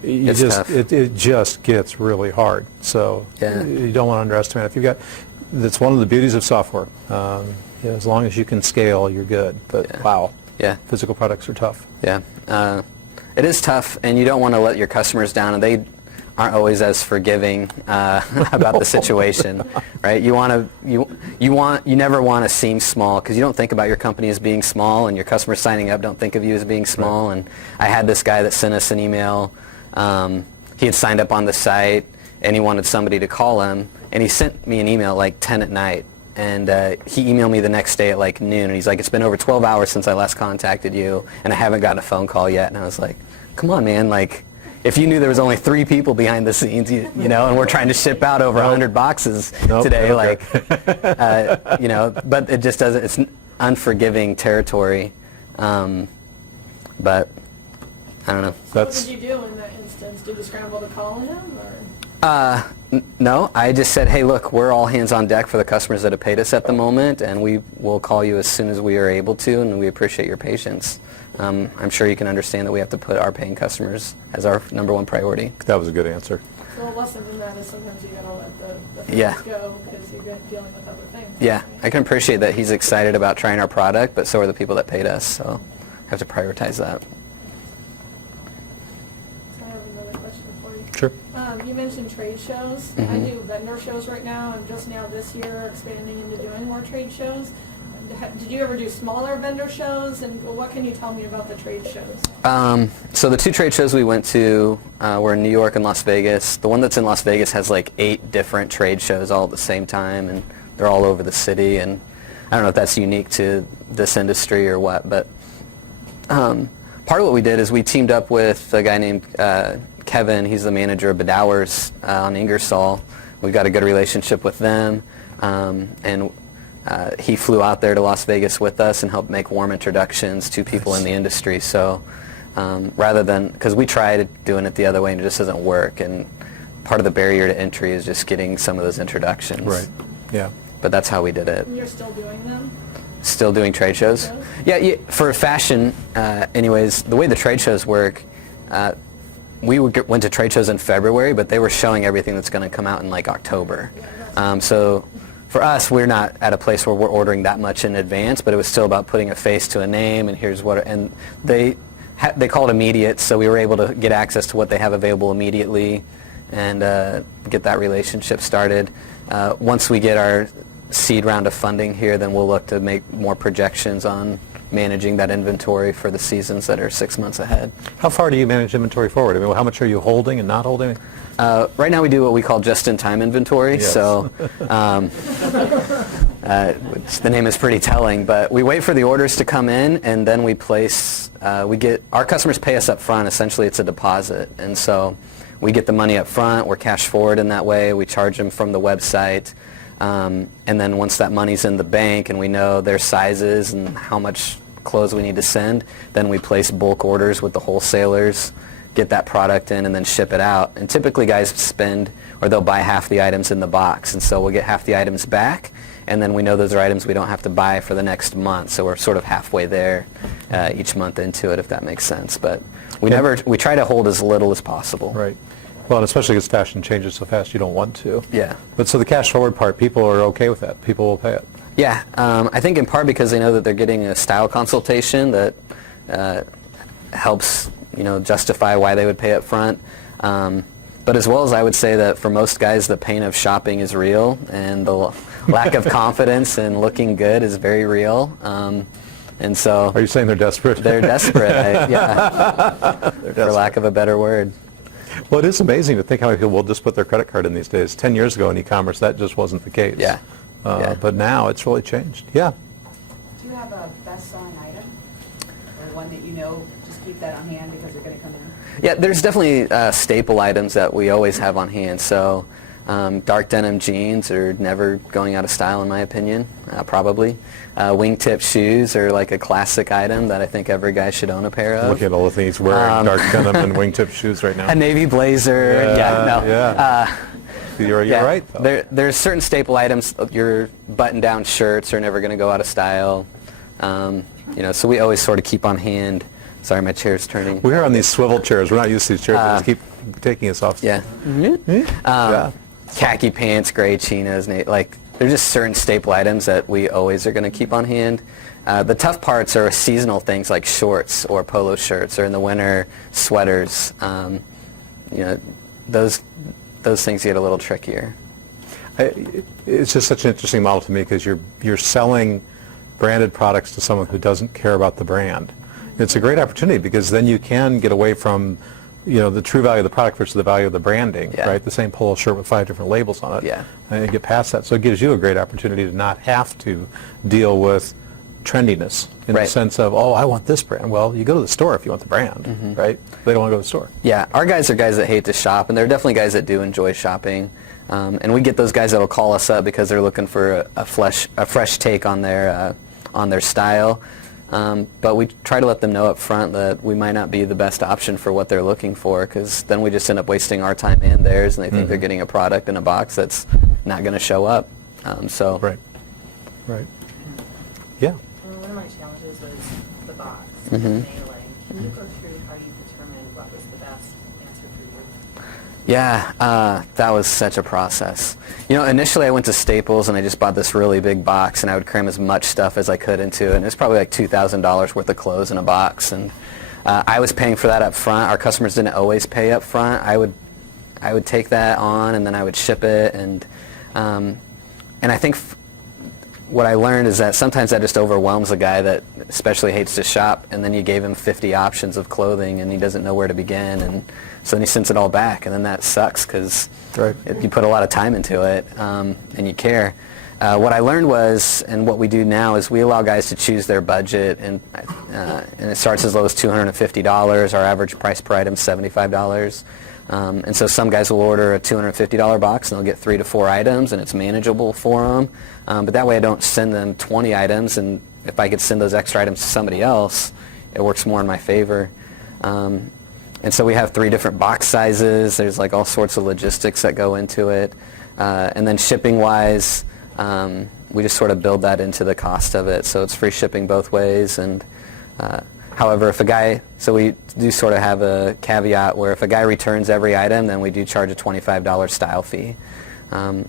you It's just tough. it just gets really hard. So Yeah. you don't want to underestimate it. If you got, that's one of the beauties of software. As long as you can scale, you're good. But Yeah. wow, Yeah. physical products are tough. Yeah. It is tough, and you don't want to let your customers down, and they aren't always as forgiving about the situation, right? You never want to seem small, because you don't think about your company as being small, and your customers signing up don't think of you as being small. And I had this guy that sent us an email. He had signed up on the site, and he wanted somebody to call him, and he sent me an email like 10 at night. And he emailed me the next day at like noon, and he's like, it's been over 12 hours since I last contacted you, and I haven't gotten a phone call yet. And I was like, come on, man, like, if you knew there was only 3 people behind the scenes, you know, and we're trying to ship out over 100 boxes today, okay. like, you know, but it just doesn't, it's unforgiving territory. But I don't know. What did you do in that instance? Did you scramble to call him, or? No, I just said, hey, look, we're all hands on deck for the customers that have paid us at the moment, and we will call you as soon as we are able to, and we appreciate your patience. I'm sure you can understand that we have to put our paying customers as our number one priority. That was a good answer. So a lesson in that is sometimes you gotta let the things Yeah. go, because you're dealing with other things. Yeah, I can appreciate that he's excited about trying our product, but so are the people that paid us, so I have to prioritize that. So I have another question for you. Sure. You mentioned trade shows. I do vendor shows right now, and just now this year expanding into doing more trade shows. Did you ever do smaller vendor shows, and what can you tell me about the trade shows? So the 2 trade shows we went to were in New York and Las Vegas. The one that's in Las Vegas has like 8 different trade shows all at the same time, and they're all over the city. And I don't know if that's unique to this industry or what, but part of what we did is we teamed up with a guy named Kevin. He's the manager of Bedowers on Ingersoll. We've got a good relationship with them, and he flew out there to Las Vegas with us and helped make warm introductions to people in the industry. So rather than, because we tried doing it the other way and it just doesn't work, and part of the barrier to entry is just getting some of those introductions. Right. Yeah. But that's how we did it. And you're still doing them? Still doing trade shows? Yeah, for fashion, anyways, the way the trade shows work, we went to trade shows in February, but they were showing everything that's going to come out in like October. So for us, we're not at a place where we're ordering that much in advance, but it was still about putting a face to a name, and here's what, and they call it immediate, so we were able to get access to what they have available immediately and get that relationship started. Once we get our seed round of funding here, then we'll look to make more projections on managing that inventory for the seasons that are 6 months ahead. How far do you manage inventory forward? I mean, how much are you holding and not holding? Right now we do what we call just-in-time inventory, Yes. so which the name is pretty telling, but we wait for the orders to come in, and then we place, our customers pay us up front. Essentially it's a deposit, and so we get the money up front, we're cash forward in that way, we charge them from the website, and then once that money's in the bank and we know their sizes and how much clothes we need to send, then we place bulk orders with the wholesalers, get that product in, and then ship it out. And typically guys spend, or they'll buy half the items in the box, and so we'll get half the items back, and then we know those are items we don't have to buy for the next month, so we're sort of halfway there each month into it, if that makes sense. But we try to hold as little as possible. Right. Well, and especially because fashion changes so fast, you don't want to. Yeah. But so the cash forward part, people are okay with that. People will pay it. Yeah, I think in part because they know that they're getting a style consultation that helps justify why they would pay up front. But as well as I would say that for most guys, the pain of shopping is real, and the lack of confidence in looking good is very real. And so, Are you saying they're desperate? They're desperate, for lack of a better word. Well, it is amazing to think how many people will just put their credit card in these days. 10 years ago in e-commerce, that just wasn't the case. Yeah. But now it's really changed. Yeah. Do you have a best-selling item, or one that you know, just keep that on hand because they're going to come in? Yeah, there's definitely staple items that we always have on hand. So dark denim jeans are never going out of style in my opinion, probably. Wingtip shoes are like a classic item that I think every guy should own a pair of. Look at all the things wearing dark denim and wingtip shoes right now. A navy blazer. You're right, though. There's certain staple items. Your button-down shirts are never going to go out of style. So we always sort of keep on hand. Sorry, my chair's turning. We're on these swivel chairs. We're not used to these chairs. They just keep taking us off. Yeah. Khaki pants, gray chinos, they're just certain staple items that we always are going to keep on hand. The tough parts are seasonal things like shorts or polo shirts, or in the winter, sweaters. Those things get a little trickier. It's just such an interesting model to me because you're selling branded products to someone who doesn't care about the brand. It's a great opportunity because then you can get away from the true value of the product versus the value of the branding, right? The same polo shirt with 5 different labels on it. And you get past that. So it gives you a great opportunity to not have to deal with trendiness in the sense of, oh, I want this brand. Well, you go to the store if you want the brand, right? They don't want to go to the store. Yeah, our guys are guys that hate to shop, and there are definitely guys that do enjoy shopping. And we get those guys that will call us up because they're looking for a fresh take on their style. But we try to let them know up front that we might not be the best option for what they're looking for, because then we just end up wasting our time and theirs, and they think they're getting a product in a box that's not going to show up. Right. Yeah. One of my challenges was the box, the mailing. Can you go through how you determined what was the best answer for you? Yeah, that was such a process. Initially I went to Staples and I just bought this really big box, and I would cram as much stuff as I could into it. And it was probably like $2,000 worth of clothes in a box, and I was paying for that up front. Our customers didn't always pay up front. I would take that on, and then I would ship it, and I think what I learned is that sometimes that just overwhelms a guy that especially hates to shop, and then you gave him 50 options of clothing and he doesn't know where to begin, and so then he sends it all back, and then that sucks because you put a lot of time into it, and you care. What I learned was, and what we do now, is we allow guys to choose their budget, and it starts as low as $250. Our average price per item is $75. And so some guys will order a $250 box and they'll get 3 to 4 items, and it's manageable for them. But that way I don't send them 20 items, and if I could send those extra items to somebody else, it works more in my favor. And so we have 3 different box sizes. There's like all sorts of logistics that go into it. And then shipping wise, we just sort of build that into the cost of it. So it's free shipping both ways. And however, if a guy, so we do sort of have a caveat where if a guy returns every item, then we do charge a $25 style fee,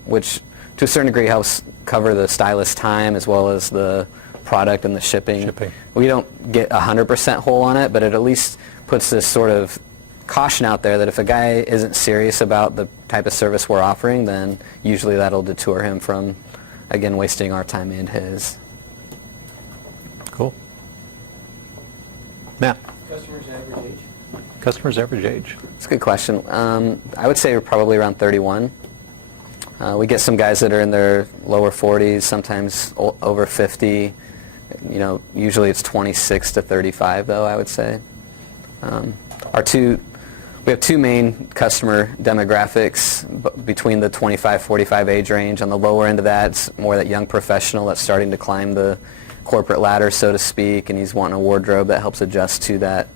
which to a certain degree helps cover the stylist's time as well as the product and the shipping. We don't get 100% whole on it, but it at least puts this sort of caution out there that if a guy isn't serious about the type of service we're offering, then usually that'll deter him from, again, wasting our time and his. Cool. Matt? Customer's average age? It's a good question. I would say we're probably around 31. We get some guys that are in their lower 40s, sometimes over 50. Usually it's 26 to 35, though, I would say. We have 2 main customer demographics between the 25-45 age range. On the lower end of that, it's more that young professional that's starting to climb the corporate ladder, so to speak, and he's wanting a wardrobe that helps adjust to that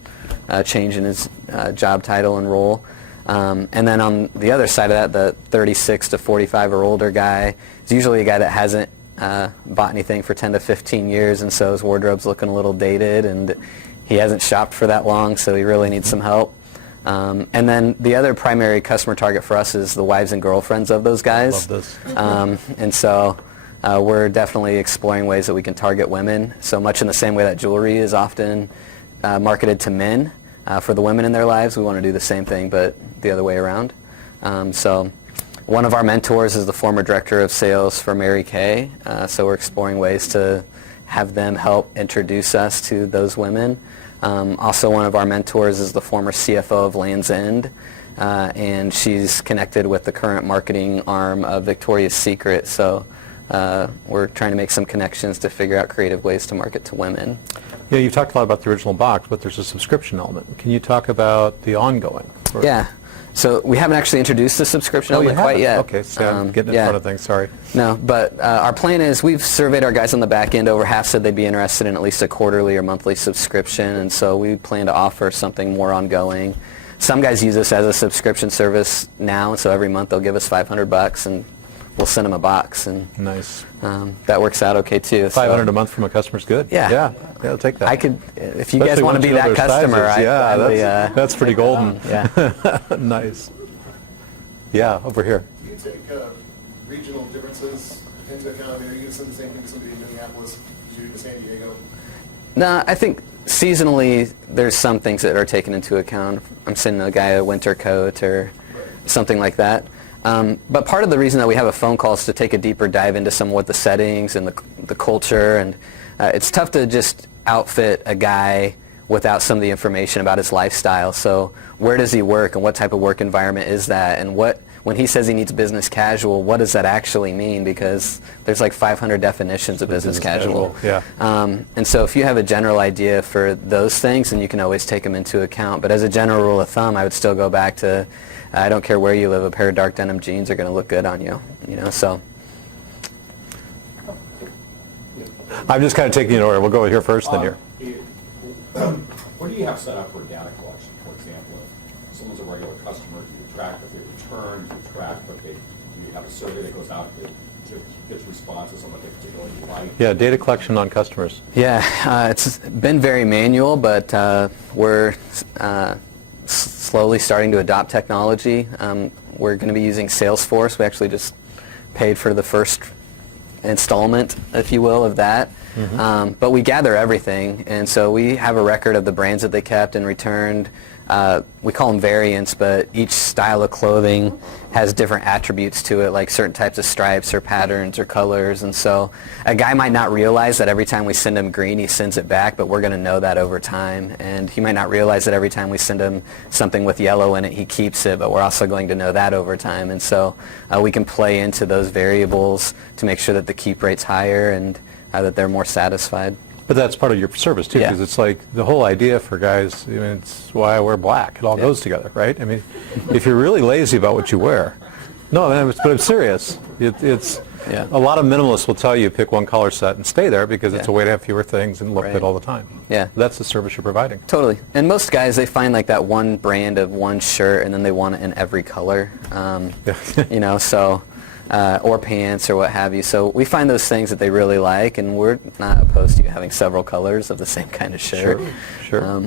change in his job title and role. And then on the other side of that, the 36 to 45 or older guy is usually a guy that hasn't bought anything for 10 to 15 years, and so his wardrobe's looking a little dated, and he hasn't shopped for that long, so he really needs some help. And then the other primary customer target for us is the wives and girlfriends of those guys. Love this. And so we're definitely exploring ways that we can target women. So much in the same way that jewelry is often marketed to men, for the women in their lives, we want to do the same thing, but the other way around. So one of our mentors is the former director of sales for Mary Kay, so we're exploring ways to have them help introduce us to those women. Also, one of our mentors is the former CFO of Land's End, and she's connected with the current marketing arm of Victoria's Secret, so we're trying to make some connections to figure out creative ways to market to women. Yeah, you've talked a lot about the original box, but there's a subscription element. Can you talk about the ongoing? Yeah. So we haven't actually introduced the subscription element quite yet. Okay, so I'm getting in front of things, sorry. No, but our plan is we've surveyed our guys on the back end. Over half said they'd be interested in at least a quarterly or monthly subscription, and so we plan to offer something more ongoing. Some guys use us as a subscription service now, so every month they'll give us $500 and we'll send them a box, and nice. That works out okay too. $500 a month from a customer's good. Yeah, I'll take that. I could, if you guys want to be that customer, that's pretty golden. Yeah. Nice. Yeah, over here. Do you take regional differences into account? I mean, are you going to send the same thing to somebody in Minneapolis to San Diego? No, I think seasonally there's some things that are taken into account. I'm sending a guy a winter coat or something like that. But part of the reason that we have a phone call is to take a deeper dive into some of what the settings and the culture, and it's tough to just outfit a guy without some of the information about his lifestyle. So where does he work and what type of work environment is that, and when he says he needs business casual, what does that actually mean? Because there's like 500 definitions of business casual. Yeah. And so if you have a general idea for those things, then you can always take them into account. But as a general rule of thumb, I would still go back to, I don't care where you live, a pair of dark denim jeans are going to look good on you. So. I'm just kind of taking it in order. We'll go here first, then here. What do you have set up for data collection, for example? If someone's a regular customer, do you track what they return, do you track what do you have a survey that goes out to get responses on what they particularly like? Yeah, data collection on customers. Yeah, it's been very manual, but we're slowly starting to adopt technology. We're going to be using Salesforce. We actually just paid for the first installment, if you will, of that. Mm-hmm. But we gather everything, and so we have a record of the brands that they kept and returned. We call them variants, but each style of clothing has different attributes to it, like certain types of stripes or patterns or colors. And so a guy might not realize that every time we send him green, he sends it back, but we're going to know that over time. And he might not realize that every time we send him something with yellow in it, he keeps it, but we're also going to know that over time. And so we can play into those variables to make sure that the keep rate's higher and that they're more satisfied. But that's part of your service too, because it's like the whole idea for guys, I mean, it's why I wear black. It all goes together, right? I mean, if you're really lazy about what you wear, no, but I'm serious. It's a lot of minimalists will tell you pick one color set and stay there because it's a way to have fewer things and look good all the time. Yeah. That's the service you're providing. Totally. And most guys, they find like that one brand of one shirt and then they want it in every color. So... or pants or what have you. So we find those things that they really like, and we're not opposed to you having several colors of the same kind of shirt. Sure.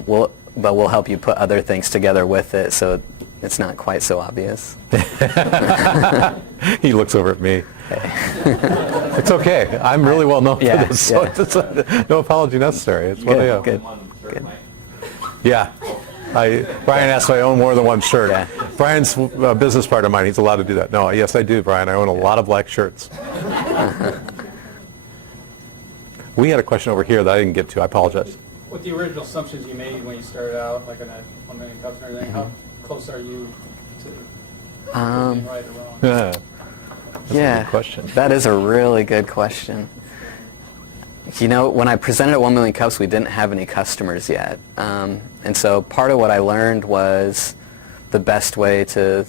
But we'll help you put other things together with it so it's not quite so obvious. He looks over at me. It's okay. I'm really well known for this, so it's no apology necessary. It's what I am. Good. Yeah. Brian asked if I own more than one shirt. Yeah. Brian's a business partner of mine. He's allowed to do that. No, yes, I do, Brian. I own a lot of black shirts. We had a question over here that I didn't get to. I apologize. With the original assumptions you made when you started out, like on that 1 million cups and everything, how close are you to being right or wrong? That's a good question. That is a really good question. When I presented at 1 million cups, we didn't have any customers yet. And so part of what I learned was the best way to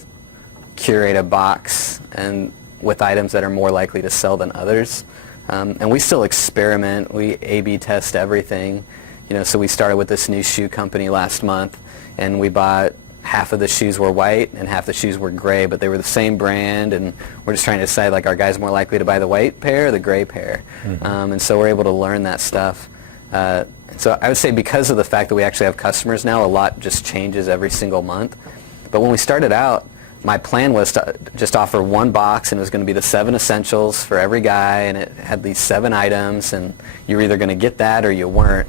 curate a box and with items that are more likely to sell than others. And we still experiment. We A/B test everything. So we started with this new shoe company last month, and we bought half of the shoes were white and half the shoes were gray, but they were the same brand, and we're just trying to decide, like, are guys more likely to buy the white pair or the gray pair? Mm-hmm. And so we're able to learn that stuff. So I would say because of the fact that we actually have customers now, a lot just changes every single month. But when we started out, my plan was to just offer one box, and it was going to be the 7 essentials for every guy, and it had these 7 items, and you were either going to get that or you weren't.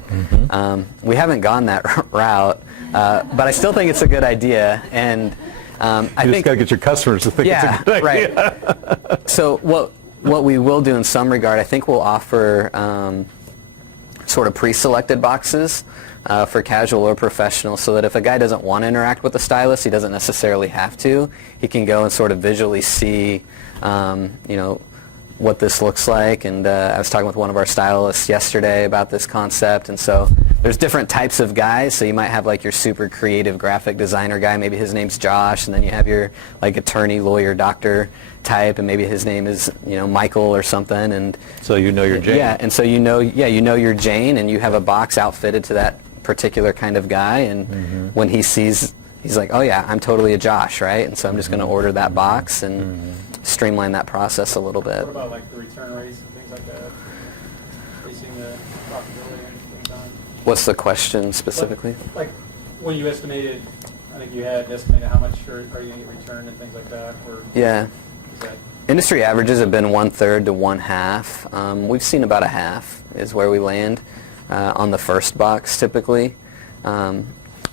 We haven't gone that route, but I still think it's a good idea, and I You think just got to get your customers to think it's a good idea. right. So what we will do in some regard, I think we'll offer sort of pre-selected boxes for casual or professional, so that if a guy doesn't want to interact with the stylist, he doesn't necessarily have to. He can go and sort of visually see, what this looks like. And I was talking with one of our stylists yesterday about this concept. And so there's different types of guys. So you might have like your super creative graphic designer guy. Maybe his name's Josh, and then you have your like attorney, lawyer, doctor type, and maybe his name is Michael or something. And so you know your Jane. Yeah, and so you know your Jane, and you have a box outfitted to that particular kind of guy. And when he sees, he's like, oh yeah, I'm totally a Josh, right? And so I'm just going to order that box and streamline that process a little bit. What about like the return rates and things like that? Basing the profitability and things on? What's the question specifically? Like when you estimated, I think you had estimated how much are you going to get returned and things like that? Or Yeah. is that Industry averages have been 1/3 to 1/2. We've seen about 1/2 is where we land on the first box typically. And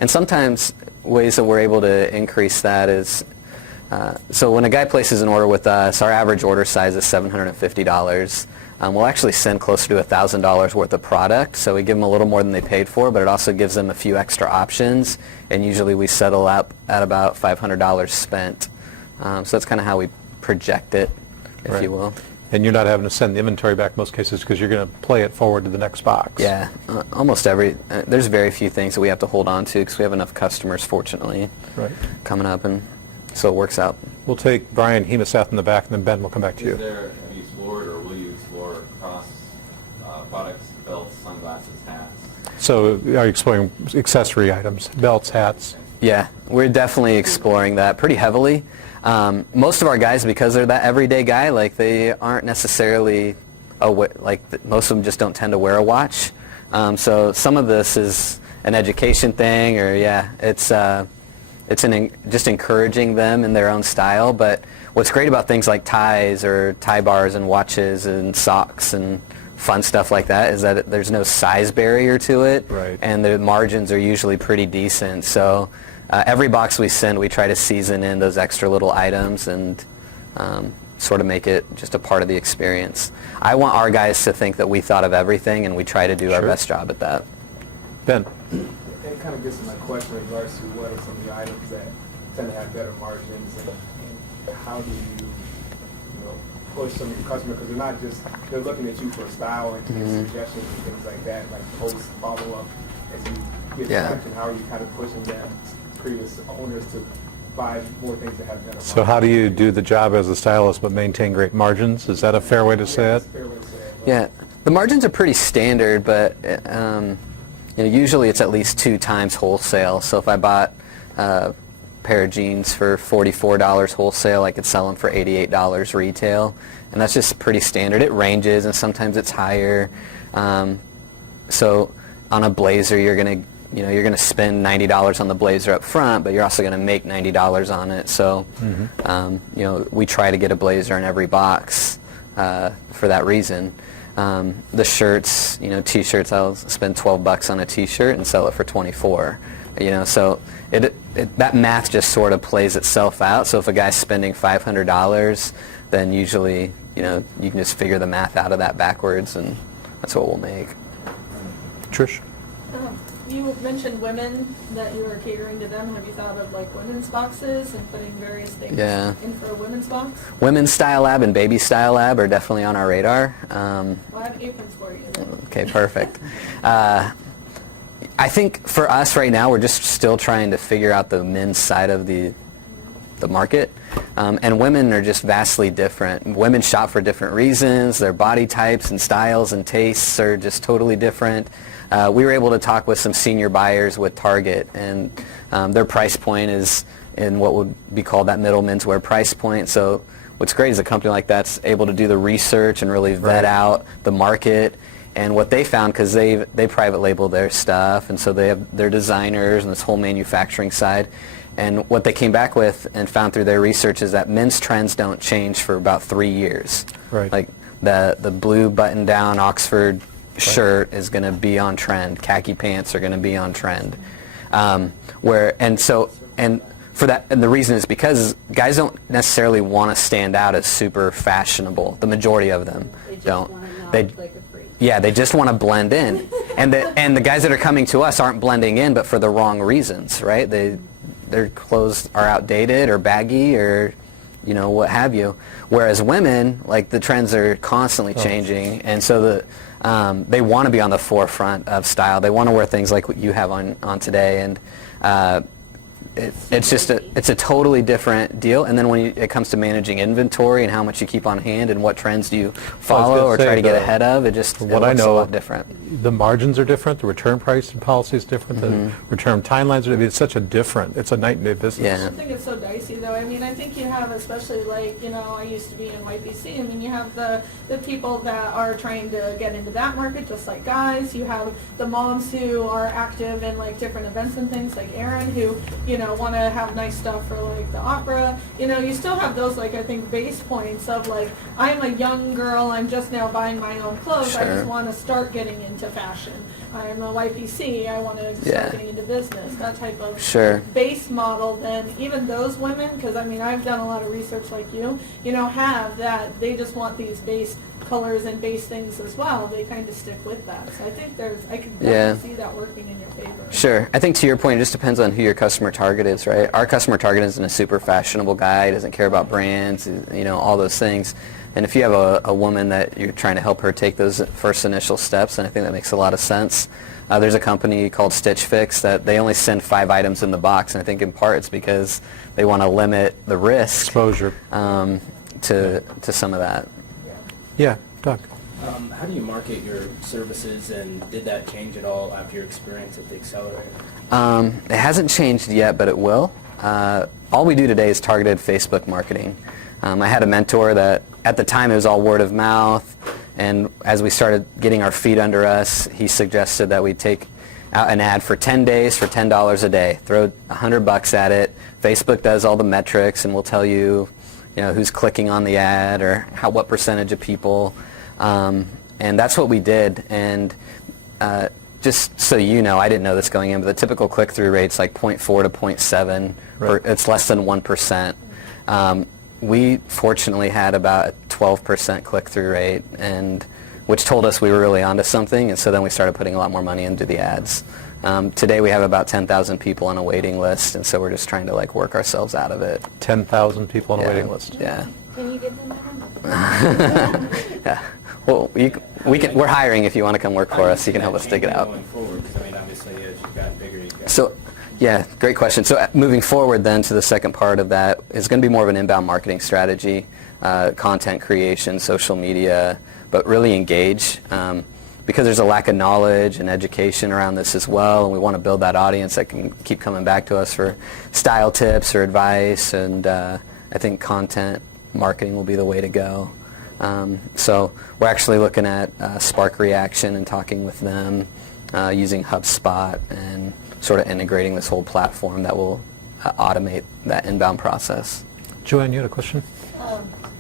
sometimes ways that we're able to increase that is, so when a guy places an order with us, our average order size is $750. We'll actually send closer to $1,000 worth of product, so we give them a little more than they paid for, but it also gives them a few extra options, and usually we settle up at about $500 spent. So that's kind of how we project it, if you will. And you're not having to send the inventory back in most cases because you're going to play it forward to the next box. Yeah, almost every, there's very few things that we have to hold on to because we have enough customers, fortunately, coming up, and so it works out. We'll take Brian Hemesath in the back, and then Ben will come back to you. Have you explored, or will you explore cross products, belts, sunglasses, hats? So are you exploring accessory items, belts, hats? Yeah, we're definitely exploring that pretty heavily. Most of our guys, because they're that everyday guy, like they aren't necessarily, most of them just don't tend to wear a watch. So some of this is an education thing, or just encouraging them in their own style. But what's great about things like ties or tie bars and watches and socks and fun stuff like that is that there's no size barrier to it, and the margins are usually pretty decent. So every box we send, we try to season in those extra little items and sort of make it just a part of the experience. I want our guys to think that we thought of everything, and we try to do our best job at that. Ben? It kind of gets to my question in regards to what are some of the items that tend to have better margins, and how do you push some of your customers, because they're looking at you for style and suggestions and things like that, like post follow-up as you get traction. How are you kind of pushing them, previous owners, to buy more things that have better margins? So how do you do the job as a stylist but maintain great margins? Is that a fair way to say it? Fair way to say it. Yeah, the margins are pretty standard, but usually it's at least 2 times wholesale. So if I bought a pair of jeans for $44 wholesale, I could sell them for $88 retail, and that's just pretty standard. It ranges, and sometimes it's higher. So on a blazer, you're gonna spend $90 on the blazer up front, but you're also gonna make $90 on it. So we try to get a blazer in every box for that reason. The shirts, t-shirts, I'll spend $12 on a t-shirt and sell it for $24. So that math just sort of plays itself out. So if a guy's spending $500, then usually you can just figure the math out of that backwards, and that's what we'll make. Trish? You mentioned women, that you are catering to them. Have you thought of like women's boxes and putting various things in for a women's box? Women's Style Lab and Baby Style Lab are definitely on our radar. Well, I have aprons for you. Okay, perfect. I think for us right now, we're just still trying to figure out the men's side of the market. And women are just vastly different. Women shop for different reasons. Their body types and styles and tastes are just totally different. We were able to talk with some senior buyers with Target, and their price point is in what would be called that middle menswear price point. So what's great is a company like that's able to do the research and really vet out the market And what they found, because they private label their stuff, and so they have their designers and this whole manufacturing side. And what they came back with and found through their research is that men's trends don't change for about 3 years. Right. Like the blue button-down Oxford shirt is going to be on trend. Khaki pants are going to be on trend. For that, and the reason is because guys don't necessarily want to stand out as super fashionable. The majority of them don't. They just want to blend in, and the guys that are coming to us aren't blending in, but for the wrong reasons, right? Their clothes are outdated or baggy or what have you. Whereas women, like, the trends are constantly changing, and so they want to be on the forefront of style. They want to wear things like what you have on today, and it's a totally different deal. And then when it comes to managing inventory and how much you keep on hand and what trends do you follow or try to get ahead of, it looks a lot different. The margins are different, the return price and policy is different, the return timelines are, it's such a different, it's a night and day business. I think it's so dicey though. I mean, I think you have, especially like, I used to be in YPC, I mean, you have the people that are trying to get into that market just like guys. You have the moms who are active in like different events and things like Aaron who, want to have nice stuff for like the opera. You still have those like, I think, base points of like, I'm a young girl, I'm just now buying my own clothes, Sure. I just want to start getting into fashion. I'm a YPC, I want to start getting into business, that type of base model. Then even those women, because I mean I've done a lot of research like you, have that, they just want these base colors and base things as well. They kind of stick with that. So I think I can definitely see that working in your favor. Sure. I think to your point, it just depends on who your customer target is, right? Our customer target isn't a super fashionable guy, doesn't care about brands, all those things. And if you have a woman that you're trying to help her take those first initial steps, and I think that makes a lot of sense. There's a company called Stitch Fix that they only send 5 items in the box, and I think in part it's because they want to limit the risk exposure to some of that. Yeah, Doug. How do you market your services, and did that change at all after your experience at the Accelerator? It hasn't changed yet, but it will. All we do today is targeted Facebook marketing. I had a mentor that at the time it was all word of mouth, and as we started getting our feet under us, he suggested that we take out an ad for 10 days for $10 a day, throw $100 at it. Facebook does all the metrics and will tell you, who's clicking on the ad or what percentage of people, and that's what we did. And just so you know, I didn't know this going in, but the typical click-through rate's like 0.4 to 0.7. Right. It's less than 1%. We fortunately had about a 12% click-through rate, which told us we were really onto something, and so then we started putting a lot more money into the ads. Today we have about 10,000 people on a waiting list, and so we're just trying to work ourselves out of it. 10,000 people on a waiting list. Yeah. Can you give them my number? Yeah. Well, we're hiring if you want to come work for us. You can help us dig it out. Going forward, because I mean, obviously, as you've gotten bigger, you've got... So, yeah, great question. So moving forward then to the second part of that is going to be more of an inbound marketing strategy, content creation, social media, but really engage. Because there's a lack of knowledge and education around this as well, and we want to build that audience that can keep coming back to us for style tips or advice, and I think content marketing will be the way to go. So we're actually looking at Spark Reaction and talking with them, using HubSpot and sort of integrating this whole platform that will automate that inbound process. Joanne, you had a question?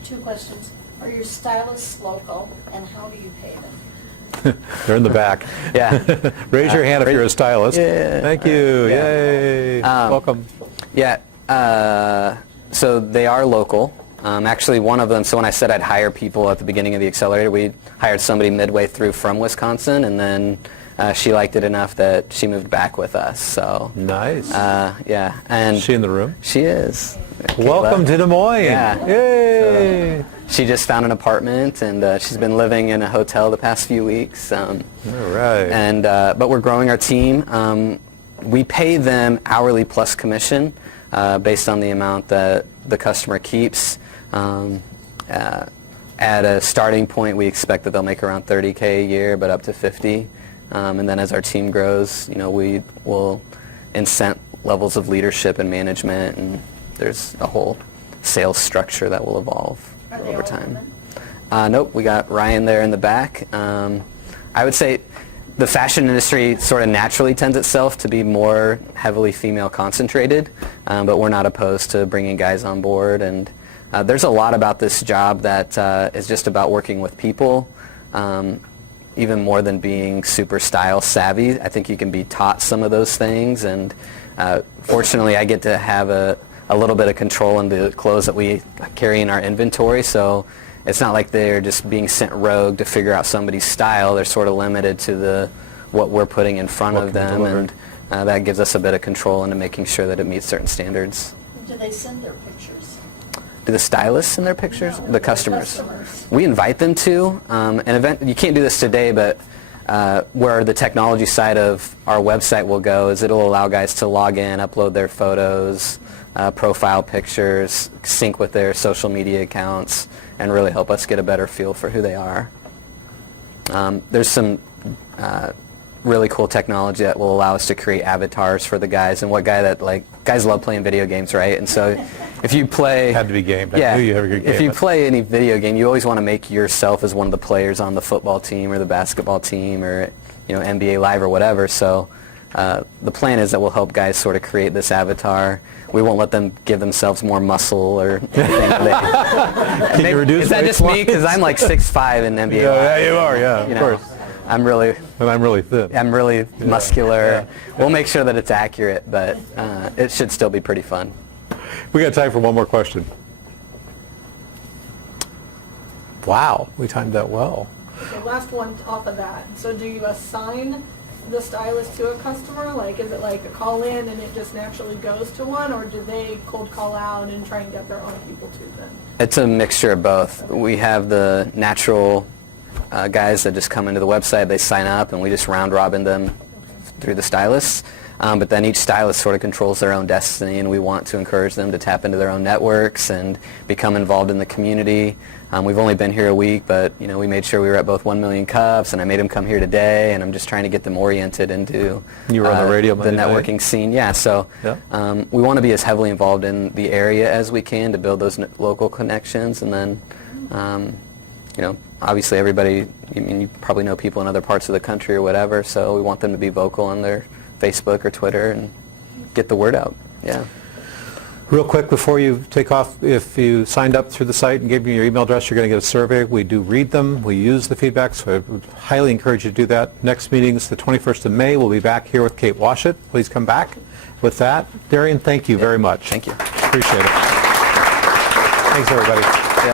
2 questions. Are your stylists local, and how do you pay them? They're in the back. Yeah. Raise your hand if you're a stylist. Yeah. Thank you. Yeah. Yay. Welcome. Yeah. So they are local. Actually, one of them, so when I said I'd hire people at the beginning of the Accelerator, we hired somebody midway through from Wisconsin, and then she liked it enough that she moved back with us. So nice. Yeah. And is she in the room? She is. Welcome to Des Moines. Yeah. Yay. So she just found an apartment, and she's been living in a hotel the past few weeks. All right. And but we're growing our team. We pay them hourly plus commission based on the amount that the customer keeps. At a starting point, we expect that they'll make around $30K a year, but up to $50. And then as our team grows, we will incent levels of leadership and management, and there's a whole sales structure that will evolve over time. Nope, we got Ryan there in the back. I would say the fashion industry sort of naturally tends itself to be more heavily female concentrated, but we're not opposed to bringing guys on board. And there's a lot about this job that is just about working with people, even more than being super style savvy. I think you can be taught some of those things, and fortunately I get to have a little bit of control in the clothes that we carry in our inventory, so it's not like they're just being sent rogue to figure out somebody's style. They're sort of limited to what we're putting in front of them, and that gives us a bit of control into making sure that it meets certain standards. Do they send their pictures? Do the stylists send their pictures? No, the customers. We invite them to. You can't do this today, but where the technology side of our website will go is it'll allow guys to log in, upload their photos, profile pictures, sync with their social media accounts, and really help us get a better feel for who they are. There's some really cool technology that will allow us to create avatars for the guys, and guys love playing video games, right? And so if you play... Had to be gamed. Yeah, I knew you had a good game. if you play any video game, you always want to make yourself as one of the players on the football team or the basketball team or NBA Live or whatever. So the plan is that we'll help guys sort of create this avatar. We won't let them give themselves more muscle or anything. Can you reduce Is that weight, just me? Because I'm like 6'5" in NBA Live. Yeah, you are, yeah, of course. I'm really thin. I'm really muscular. Yeah. We'll make sure that it's accurate, but it should still be pretty fun. We got time for one more question. Wow, we timed that well. Okay, last one off of that. So do you assign the stylist to a customer? Like, is it like a call in and it just naturally goes to one, or do they cold call out and try and get their own people to them? It's a mixture of both. We have the natural guys that just come into the website, they sign up, and we just round robin them through the stylists. But then each stylist sort of controls their own destiny, and we want to encourage them to tap into their own networks and become involved in the community. We've only been here a week, but we made sure we were at both 1 Million Cups, and I made them come here today, and I'm just trying to get them oriented into you were on the radio the networking scene. Yeah, so we want to be as heavily involved in the area as we can to build those local connections, and then obviously everybody, you probably know people in other parts of the country or whatever, so we want them to be vocal on their Facebook or Twitter and get the word out. Yeah. Real quick before you take off, if you signed up through the site and gave me your email address, you're going to get a survey. We do read them. We use the feedback, so I would highly encourage you to do that. Next meeting is the 21st of May. We'll be back here with Kate Washut. Please come back. With that, Derian, thank you very much. Thank you. Appreciate it. Thanks, everybody.